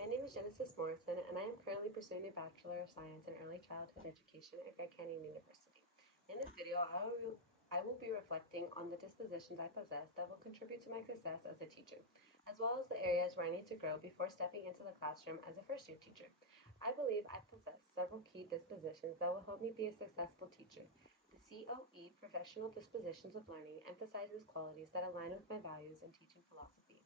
My name is Genesis Morrison, and I am currently pursuing a Bachelor of Science in Early Childhood Education at Grand Canyon University. In this video, I will be reflecting on the dispositions I possess that will contribute to my success as a teacher, as well as the areas where I need to grow before stepping into the classroom as a first-year teacher. I believe I possess several key dispositions that will help me be a successful teacher. The COE, Professional Dispositions of Learning, emphasizes qualities that align with my values and teaching philosophy.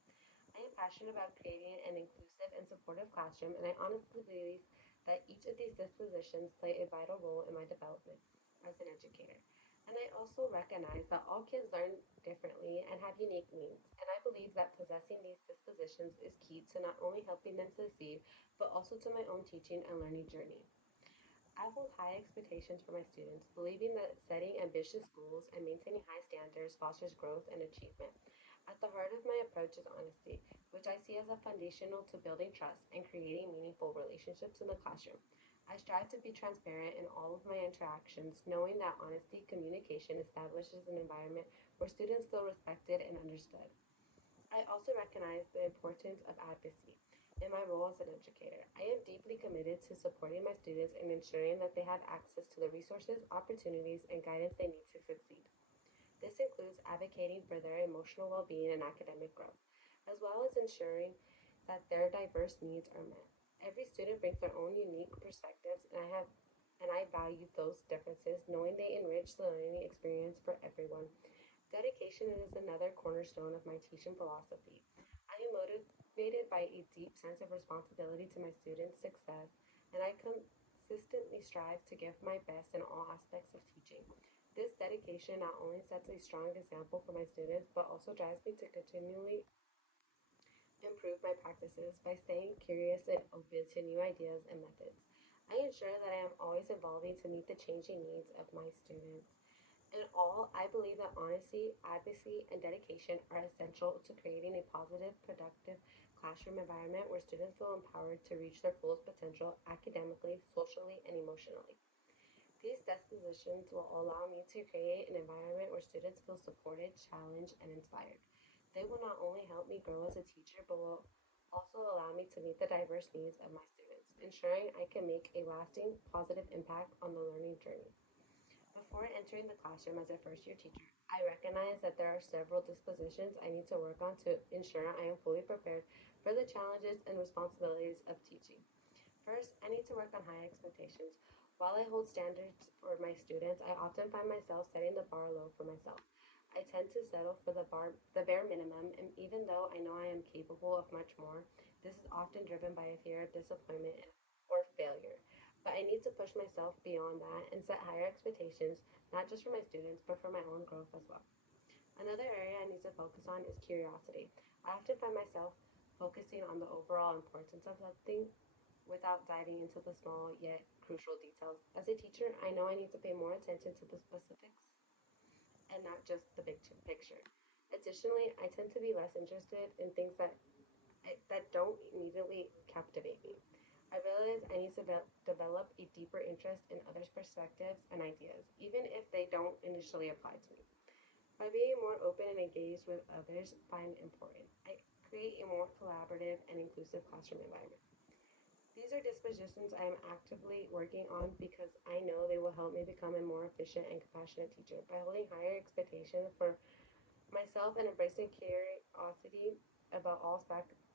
I am passionate about creating an inclusive and supportive classroom, and I honestly believe that each of these dispositions play a vital role in my development as an educator. And I also recognize that all kids learn differently and have unique needs, and I believe that possessing these dispositions is key to not only helping them succeed, but also to my own teaching and learning journey. I hold high expectations for my students, believing that setting ambitious goals and maintaining high standards fosters growth and achievement. At the heart of my approach is honesty, which I see as a foundational to building trust and creating meaningful relationships in the classroom. I strive to be transparent in all of my interactions, knowing that honesty communication establishes an environment where students feel respected and understood. I also recognize the importance of advocacy in my role as an educator. I am deeply committed to supporting my students and ensuring that they have access to the resources, opportunities, and guidance they need to succeed. This includes advocating for their emotional well being and academic growth, as well as ensuring that their diverse needs are met. Every student brings their own unique perspectives, and I value those differences, knowing they enrich the learning experience for everyone. Dedication is another cornerstone of my teaching philosophy. I am motivated by a deep sense of responsibility to my students' success, and I consistently strive to give my best in all aspects of teaching. This dedication not only sets a strong example for my students, but also drives me to continually improve my practices by staying curious and open to new ideas and methods. I ensure that I am always evolving to meet the changing needs of my students. In all, I believe that honesty, advocacy, and dedication are essential to creating a positive, productive classroom environment where students feel empowered to reach their fullest potential academically, socially, and emotionally. These dispositions will allow me to create an environment where students feel supported, challenged, and inspired. They will not only help me grow as a teacher, but will also allow me to meet the diverse needs of my students, ensuring I can make a lasting positive impact on the learning journey. Before entering the classroom as a first year teacher, I recognize that there are several dispositions I need to work on to ensure I am fully prepared for the challenges and responsibilities of teaching. First, I need to work on high expectations. While I hold standards for my students, I often find myself setting the bar low for myself. I tend to settle for the bare minimum, and even though I know I am capable of much more, this is often driven by a fear of disappointment or failure. But I need to push myself beyond that and set higher expectations, not just for my students, but for my own growth as well. Another area I need to focus on is curiosity. I often find myself focusing on the overall importance of something without diving into the small yet crucial details. As a teacher, I know I need to pay more attention to the specifics and not just the big picture. Additionally, I tend to be less interested in things that don't immediately captivate me. I realize I need to develop a deeper interest in others' perspectives and ideas, even if they don't initially apply to me. By being more open and engaged with others, find important. I create a more collaborative and inclusive classroom environment. These are dispositions I am actively working on because I know they will help me become a more efficient and compassionate teacher. By holding higher expectations for myself and embracing curiosity about all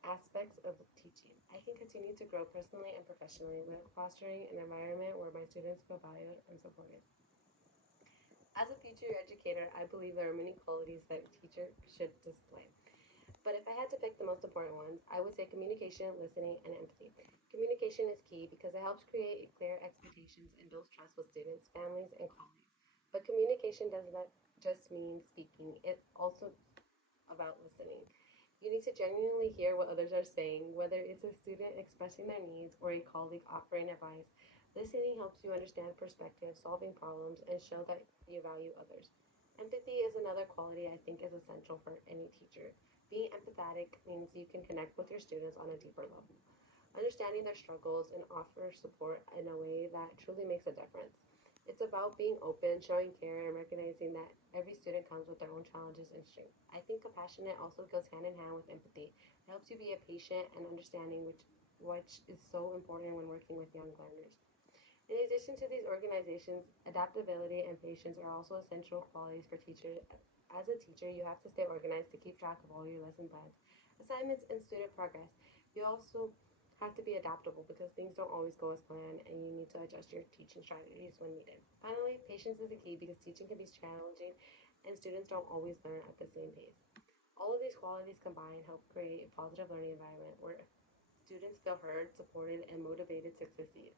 aspects of teaching, I can continue to grow personally and professionally while fostering an environment where my students feel valued and supported. As a future educator, I believe there are many qualities that a teacher should display. But if I had to pick the most important ones, I would say communication, listening, and empathy. Communication is key because it helps create clear expectations and builds trust with students, families, and colleagues. But communication does not just mean speaking, it's also about listening. You need to genuinely hear what others are saying, whether it's a student expressing their needs or a colleague offering advice. Listening helps you understand perspective, solving problems, and show that you value others. Empathy is another quality I think is essential for any teacher. Being empathetic means you can connect with your students on a deeper level, understanding their struggles and offer support in a way that truly makes a difference. It's about being open, showing care, and recognizing that every student comes with their own challenges and strengths. I think compassionate also goes hand in hand with empathy. It helps you be a patient and understanding, which which is so important when working with young learners. In addition to these organizations, adaptability and patience are also essential qualities for teachers. As a teacher, you have to stay organized to keep track of all your lesson plans, assignments, and student progress. You also have to be adaptable because things don't always go as planned and you need to adjust your teaching strategies when needed. Finally, patience is the key because teaching can be challenging and students don't always learn at the same pace. All of these qualities combined help create a positive learning environment where students feel heard, supported, and motivated to succeed.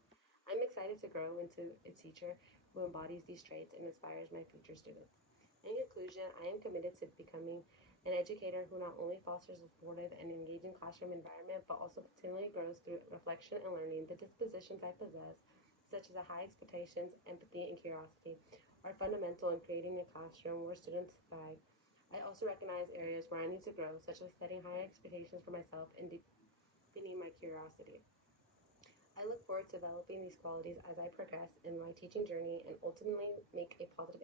I'm excited to grow into a teacher who embodies these traits and inspires my future students. In conclusion, I am committed to becoming an educator who not only fosters a supportive and engaging classroom environment, but also continually grows through reflection and learning. The dispositions I possess, such as the high expectations, empathy, and curiosity, are fundamental in creating a classroom where students thrive. I also recognize areas where I need to grow, such as setting higher expectations for myself and deepening my curiosity. I look forward to developing these qualities as I progress in my teaching journey and ultimately make a positive